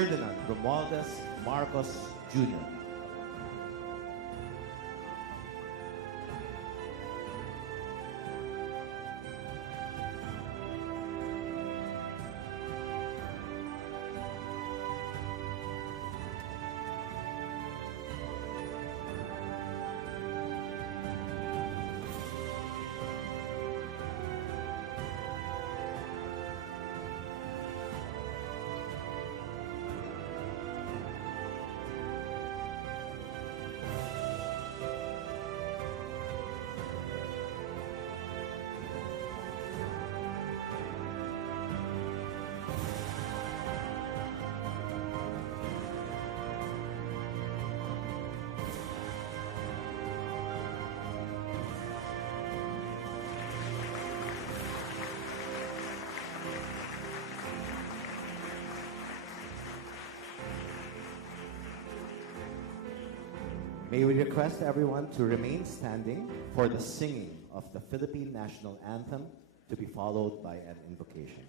Ferdinand Romualdez Marcos Jr. May we request everyone to remain standing for the singing of the Philippine National Anthem, to be followed by an invocation.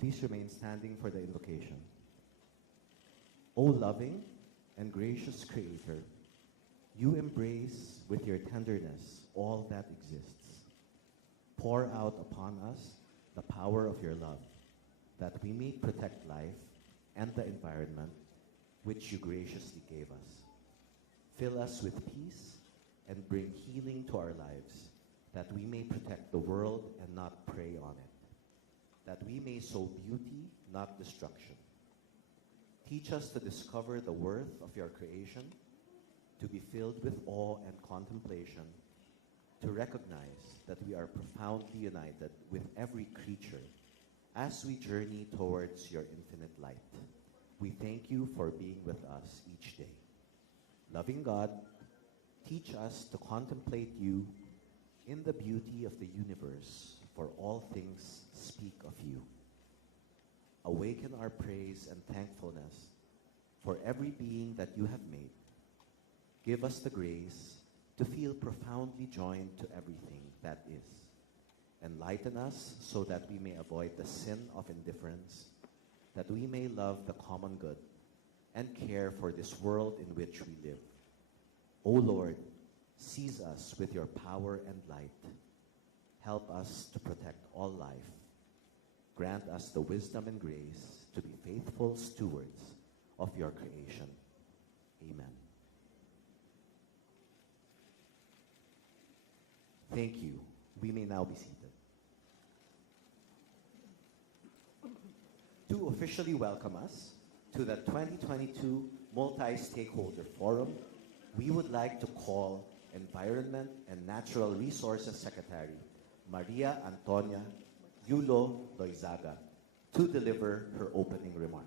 Please remain standing for the invocation. O loving and gracious Creator, you embrace with your tenderness all that exists. Pour out upon us the power of your love, that we may protect life and the environment which you graciously gave us. Fill us with peace and bring healing to our lives, that we may protect the world and not prey on it, that we may sow beauty, not destruction. Teach us to discover the worth of your creation, to be filled with awe and contemplation, to recognize that we are profoundly united with every creature as we journey towards your infinite light. We thank you for being with us each day. Loving God, teach us to contemplate you in the beauty of the universe, for all things speak of you. Awaken our praise and thankfulness for every being that you have made. Give us the grace to feel profoundly joined to everything that is. Enlighten us so that we may avoid the sin of indifference, that we may love the common good and care for this world in which we live. O Lord, seize us with your power and light. Help us to protect all life. Grant us the wisdom and grace to be faithful stewards of your creation. Amen. Thank you. We may now be seated. To officially welcome us to the 2022 Multi-Stakeholder Forum, we would like to call Environment and Natural Resources Secretary Maria Antonia Yulo Loizaga to deliver her opening remarks.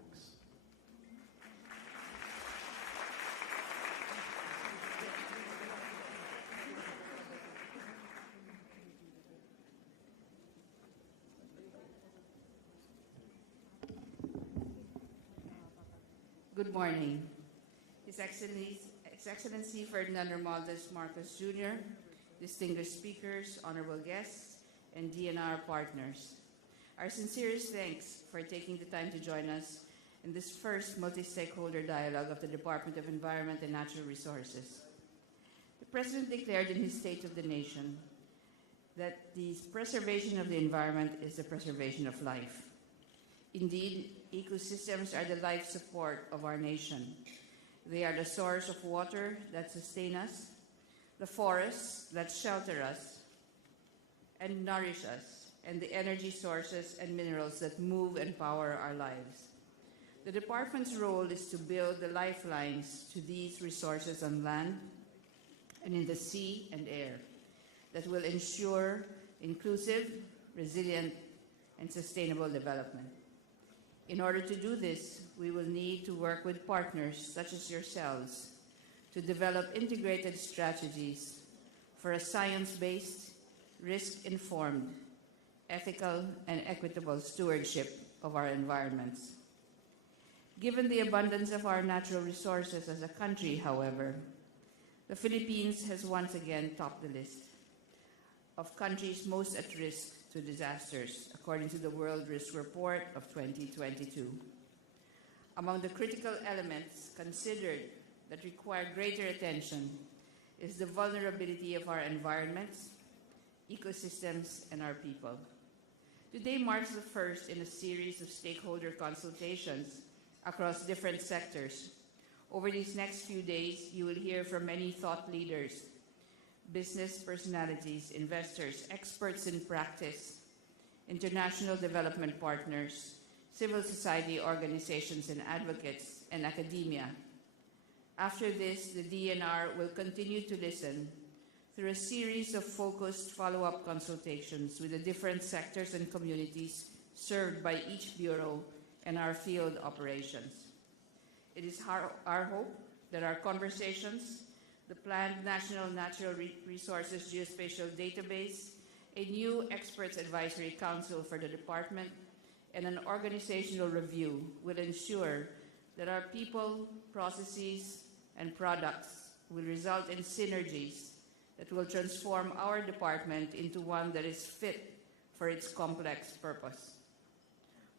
Good morning. His Excellency Ferdinand Romualdez Marcos Jr., distinguished speakers, honorable guests, and DNR partners. Our sincerest thanks for taking the time to join us in this first multi-stakeholder dialogue of the Department of Environment and Natural Resources. The President declared in his State of the Nation that the preservation of the environment is the preservation of life. Indeed, ecosystems are the life support of our nation. They are the source of water that sustain us, the forests that shelter us and nourish us, and the energy sources and minerals that move and power our lives. The department's role is to build the lifelines to these resources on land and in the sea and air that will ensure inclusive, resilient, and sustainable development. In order to do this, we will need to work with partners such as yourselves to develop integrated strategies for a science-based, risk-informed, ethical, and equitable stewardship of our environments. Given the abundance of our natural resources as a country, however, the Philippines has once again topped the list of countries most at risk to disasters, according to the World Risk Report of 2022. Among the critical elements considered that require greater attention is the vulnerability of our environments, ecosystems, and our people. Today marks the first in a series of stakeholder consultations across different sectors. Over these next few days, you will hear from many thought leaders, business personalities, investors, experts in practice, international development partners, civil society organizations and advocates, and academia. After this, the DNR will continue to listen through a series of focused follow-up consultations with the different sectors and communities served by each bureau and our field operations. It is our hope that our conversations, the planned National Natural Resources Geospatial Database, a new Experts Advisory Council for the department, and an organizational review will ensure that our people, processes, and products will result in synergies that will transform our department into one that is fit for its complex purpose.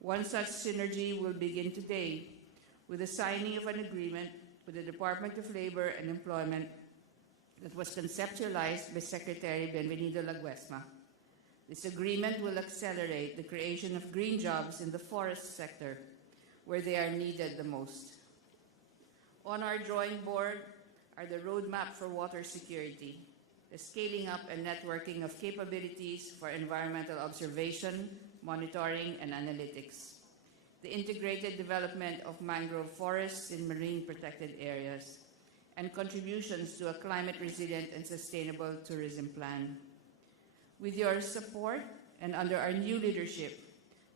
One such synergy will begin today with the signing of an agreement with the Department of Labor and Employment that was conceptualized by Secretary Benvenido Laguesma. This agreement will accelerate the creation of green jobs in the forest sector, where they are needed the most. On our drawing board are the roadmap for water security, the scaling up and networking of capabilities for environmental observation, monitoring, and analytics, the integrated development of mangrove forests in marine protected areas, and contributions to a climate-resilient and sustainable tourism plan. With your support and under our new leadership,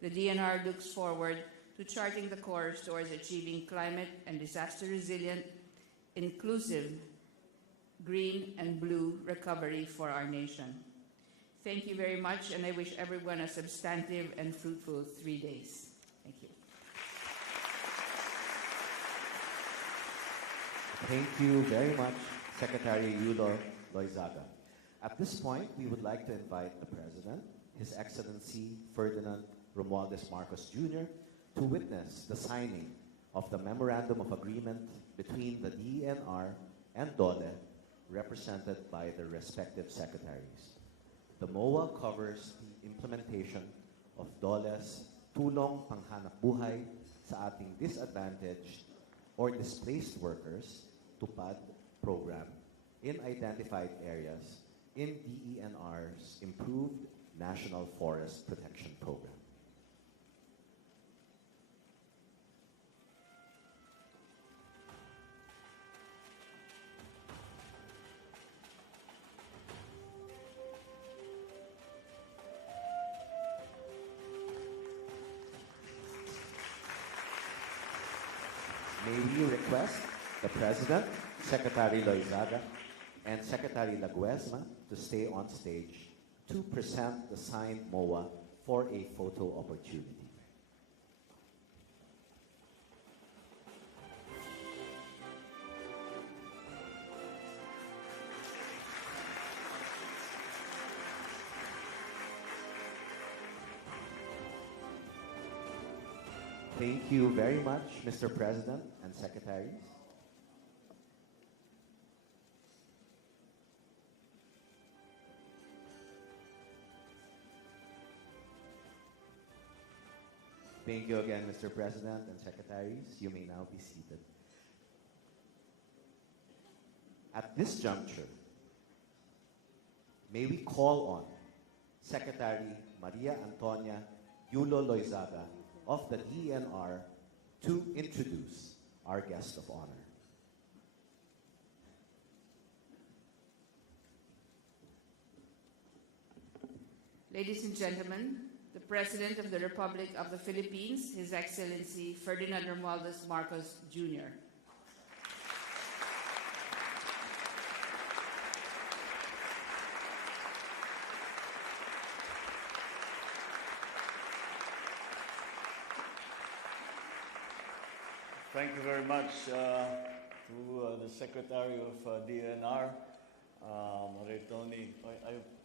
the DNR looks forward to charting the course towards achieving climate and disaster-resilient, inclusive, green and blue recovery for our nation. Thank you very much, and I wish everyone a substantive and fruitful 3 days. Thank you. Thank you very much, Secretary Yulo Loizaga. At this point, we would like to invite the President, His Excellency Ferdinand Romualdez Marcos Jr., to witness the signing of the Memorandum of Agreement between the DENR and DOLE, represented by the respective secretaries. The MOA covers the implementation of DOLE's Tulong Panghanapbuhay sa Ating Disadvantaged or Displaced Workers (TUPAD) program in identified areas in DENR's Improved National Forest Protection Program. May we request the President, Secretary Loizaga, and Secretary Laguesma to stay on stage to present the signed MOA for a photo opportunity. Thank you very much, Mr. President and Secretaries. Thank you again, Mr. President and Secretaries. You may now be seated. At this juncture, may we call on Secretary Maria Antonia Yulo Loizaga of the DENR to introduce our guest of honor. Ladies and gentlemen, the President of the Republic of the Philippines, His Excellency Ferdinand Marcos Jr. Thank you very much to the Secretary of DENR, Maritoni.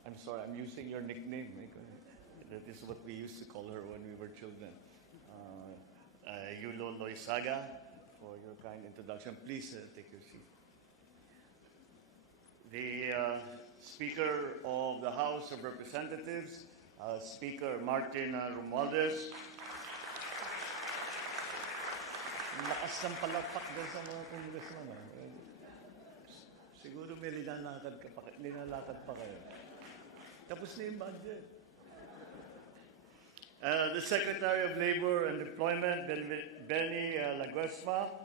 I'm sorry, I'm using your nickname. That is what we used to call her when we were children. Yulo Loizaga, for your kind introduction. Please take your seat. The Speaker of the House of Representatives, Speaker Martin Romualdez. Lakas ng palakpak din sa mga congressman. Siguro may linalakad pa kayo. Tapos na yung budget. The Secretary of Labor and Employment, Benny Laguesma.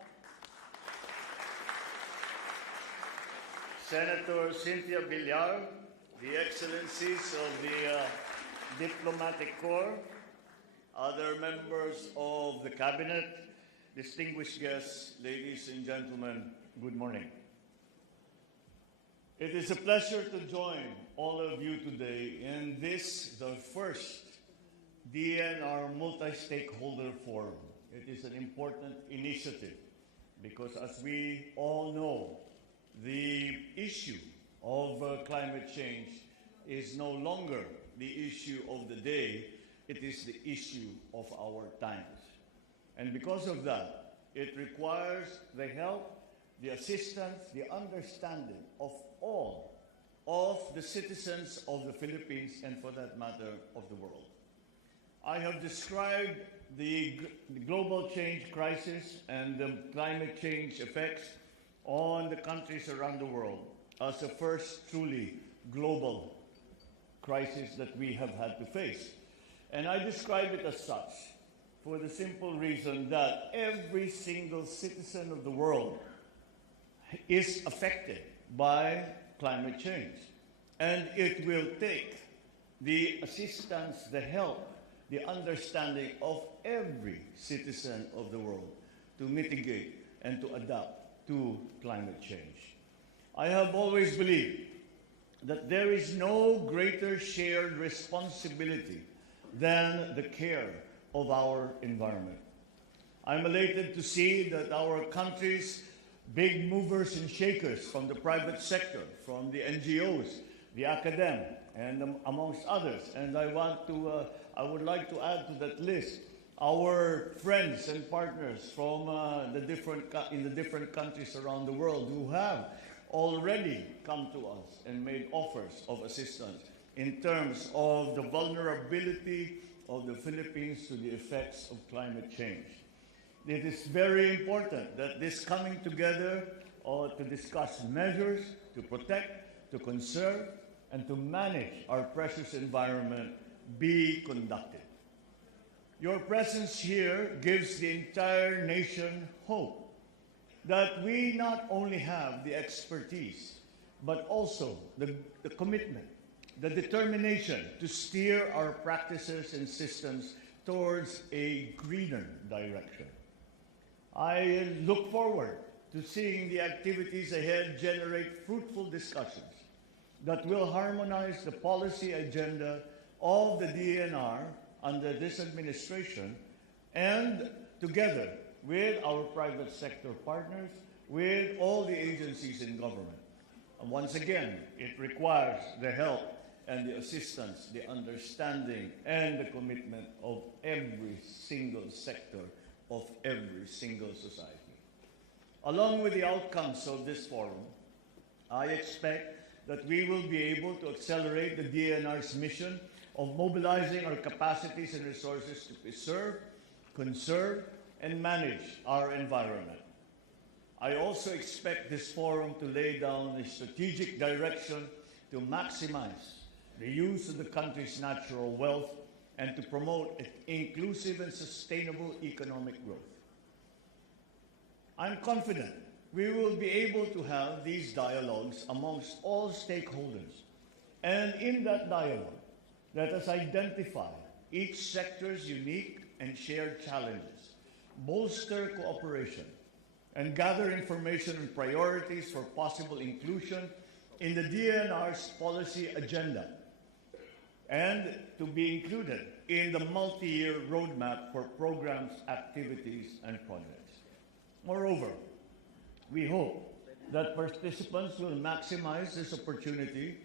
Senator Cynthia Villar, the Excellencies of the Diplomatic Corps, other members of the Cabinet, distinguished guests, ladies and gentlemen, good morning. It is a pleasure to join all of you today in this, the first DENR Multistakeholder Forum. It is an important initiative because, as we all know, the issue of climate change is no longer the issue of the day, it is the issue of our times. And because of that, it requires the help, the assistance, the understanding of all of the citizens of the Philippines and, for that matter, of the world. I have described the global change crisis and the climate change effects on the countries around the world as the first truly global crisis that we have had to face. And I describe it as such for the simple reason that every single citizen of the world is affected by climate change. And it will take the assistance, the help, the understanding of every citizen of the world to mitigate and to adapt to climate change. I have always believed that there is no greater shared responsibility than the care of our environment. I'm elated to see that our country's big movers and shakers from the private sector, from the NGOs, the academia, and amongst others, and I would like to add to that list our friends and partners from in the different countries around the world who have already come to us and made offers of assistance in terms of the vulnerability of the Philippines to the effects of climate change. It is very important that this coming together to discuss measures to protect, to conserve, and to manage our precious environment be conducted. Your presence here gives the entire nation hope that we not only have the expertise, but also the commitment, the determination to steer our practices and systems towards a greener direction. I look forward to seeing the activities ahead generate fruitful discussions that will harmonize the policy agenda of the DENR under this administration and together with our private sector partners, with all the agencies in government. And once again, it requires the help and the assistance, the understanding, and the commitment of every single sector of every single society. Along with the outcomes of this forum, I expect that we will be able to accelerate the DENR's mission of mobilizing our capacities and resources to preserve, conserve, and manage our environment. I also expect this forum to lay down a strategic direction to maximize the use of the country's natural wealth and to promote inclusive and sustainable economic growth. I'm confident we will be able to have these dialogues amongst all stakeholders. And in that dialogue, let us identify each sector's unique and shared challenges, bolster cooperation, and gather information on priorities for possible inclusion in the DENR's policy agenda, and to be included in the multi-year roadmap for programs, activities, and projects. Moreover, we hope that participants will maximize this opportunity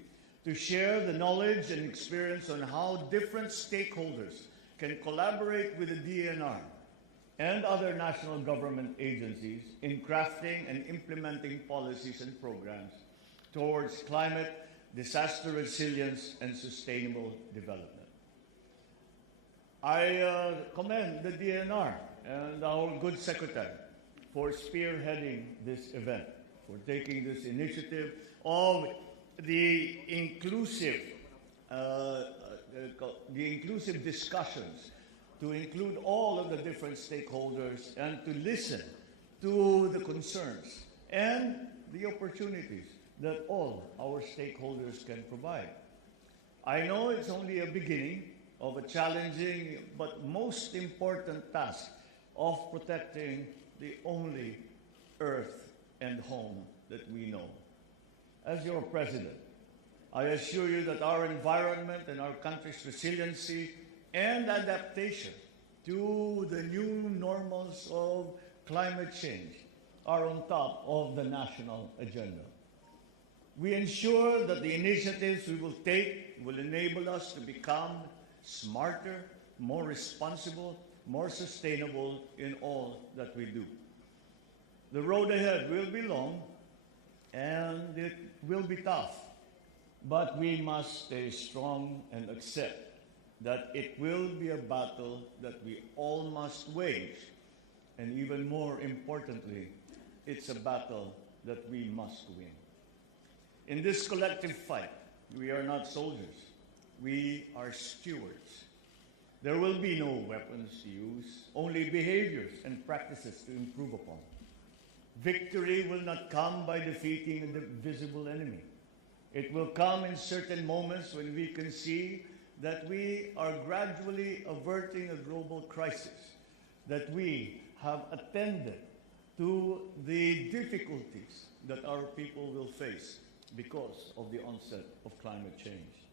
to share the knowledge and experience on how different stakeholders can collaborate with the DENR and other national government agencies in crafting and implementing policies and programs towards climate, disaster resilience, and sustainable development. I commend the DENR and our good secretary for spearheading this event, for taking this initiative of the inclusive discussions to include all of the different stakeholders and to listen to the concerns and the opportunities that all our stakeholders can provide. I know it's only a beginning of a challenging but most important task of protecting the only earth and home that we know. As your president, I assure you that our environment and our country's resiliency and adaptation to the new normals of climate change are on top of the national agenda. We ensure that the initiatives we will take will enable us to become smarter, more responsible, more sustainable in all that we do. The road ahead will be long and it will be tough, but we must stay strong and accept that it will be a battle that we all must wage, and even more importantly, it's a battle that we must win. In this collective fight, we are not soldiers, we are stewards. There will be no weapons to use, only behaviors and practices to improve upon. Victory will not come by defeating the visible enemy. It will come in certain moments when we can see that we are gradually averting a global crisis, that we have attended to the difficulties that our people will face because of the onset of climate change.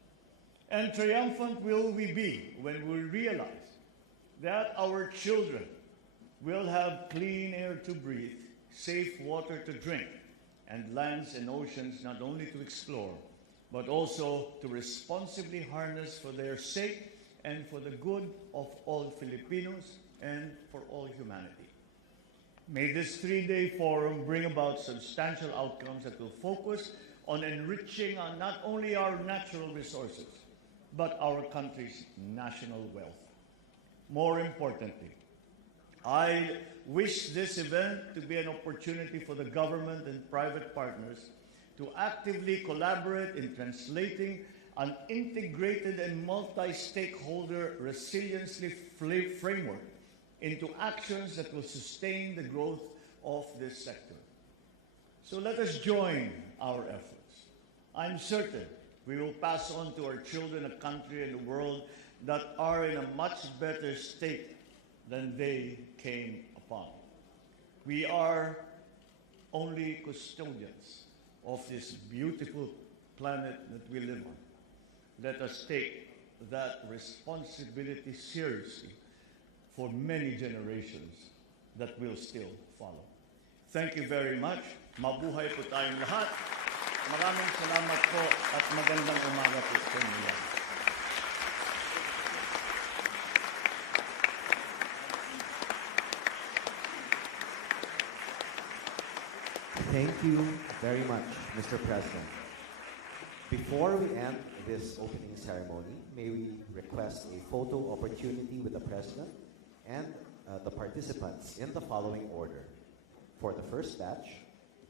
And triumphant will we be when we realize that our children will have clean air to breathe, safe water to drink, and lands and oceans not only to explore, but also to responsibly harness for their sake and for the good of all Filipinos and for all humanity. May this three-day forum bring about substantial outcomes that will focus on enriching not only our natural resources, but our country's national wealth. More importantly, I wish this event to be an opportunity for the government and private partners to actively collaborate in translating an integrated and multi-stakeholder resiliency framework into actions that will sustain the growth of this sector. So let us join our efforts. I'm certain we will pass on to our children a country and a world that are in a much better state than they came upon. We are only custodians of this beautiful planet that we live on. Let us take that responsibility seriously for many generations that will still follow. Thank you very much. Mabuhay po tayong lahat. Maraming salamat po at magandang umaga po sa inyo. Thank you very much, Mr. President. Before we end this opening ceremony, may we request a photo opportunity with the President and the participants in the following order. For the first batch,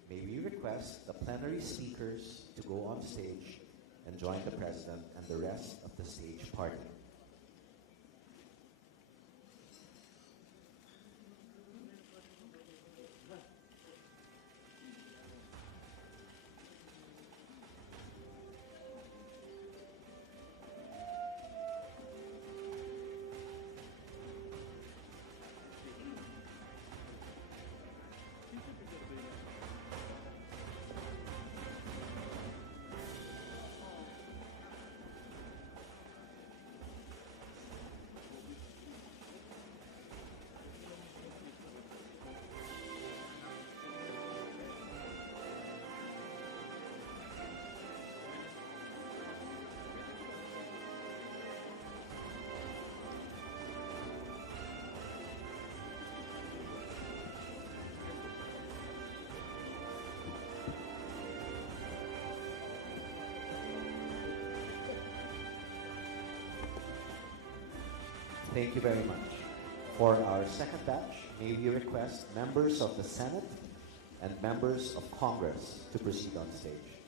may we request the plenary speakers to go on stage and join the President and the rest of the stage party. Thank you very much. For our second batch, may we request members of the Senate and members of Congress to proceed on stage.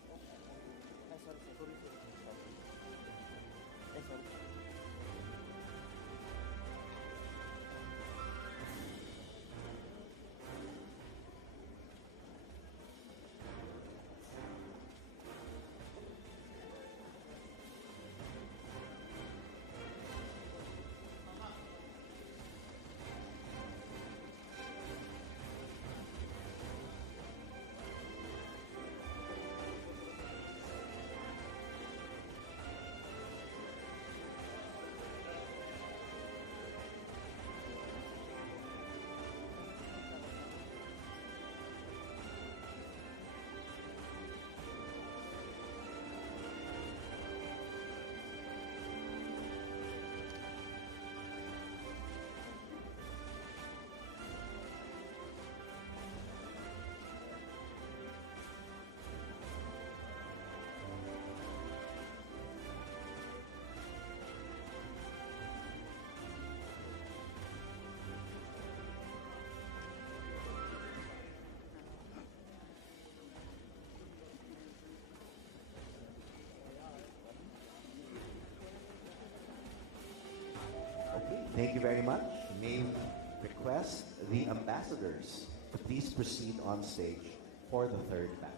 Thank you very much. May we request the ambassadors to please proceed on stage for the third batch.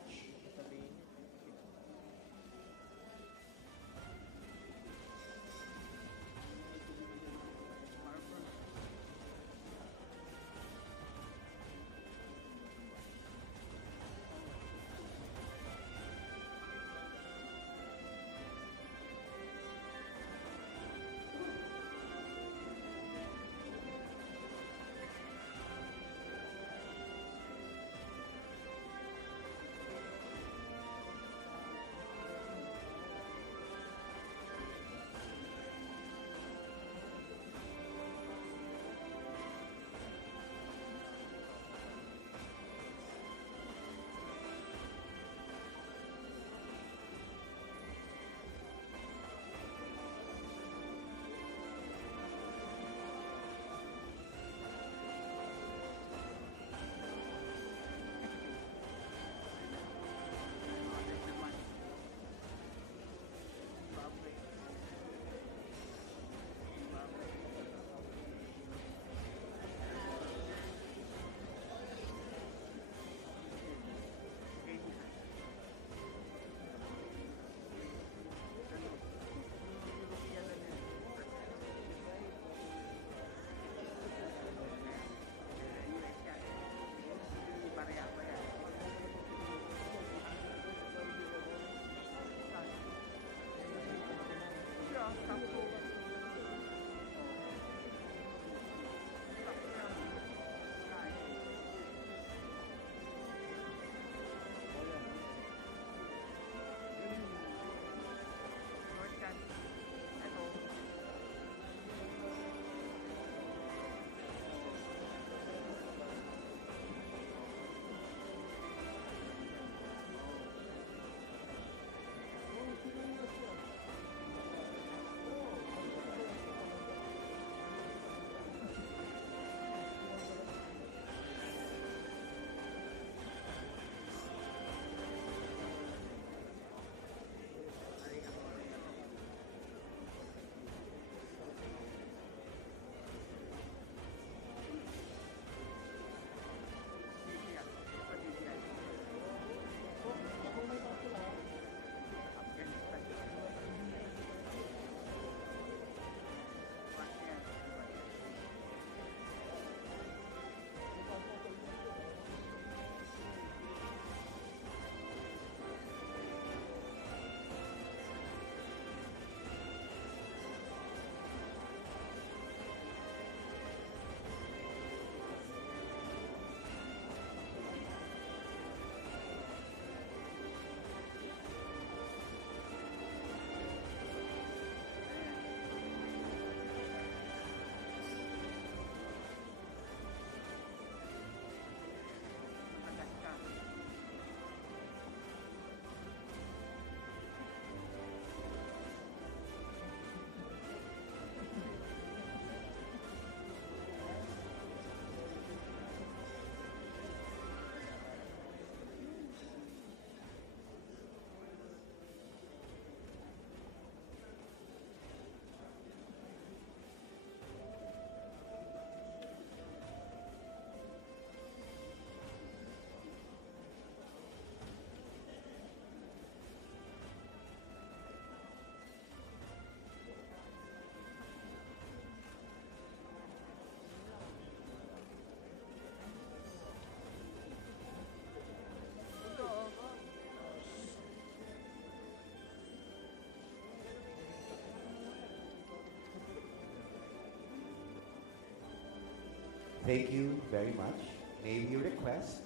Thank you very much. May we request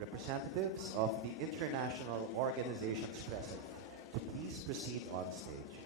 representatives of the international organizations present to please proceed on stage.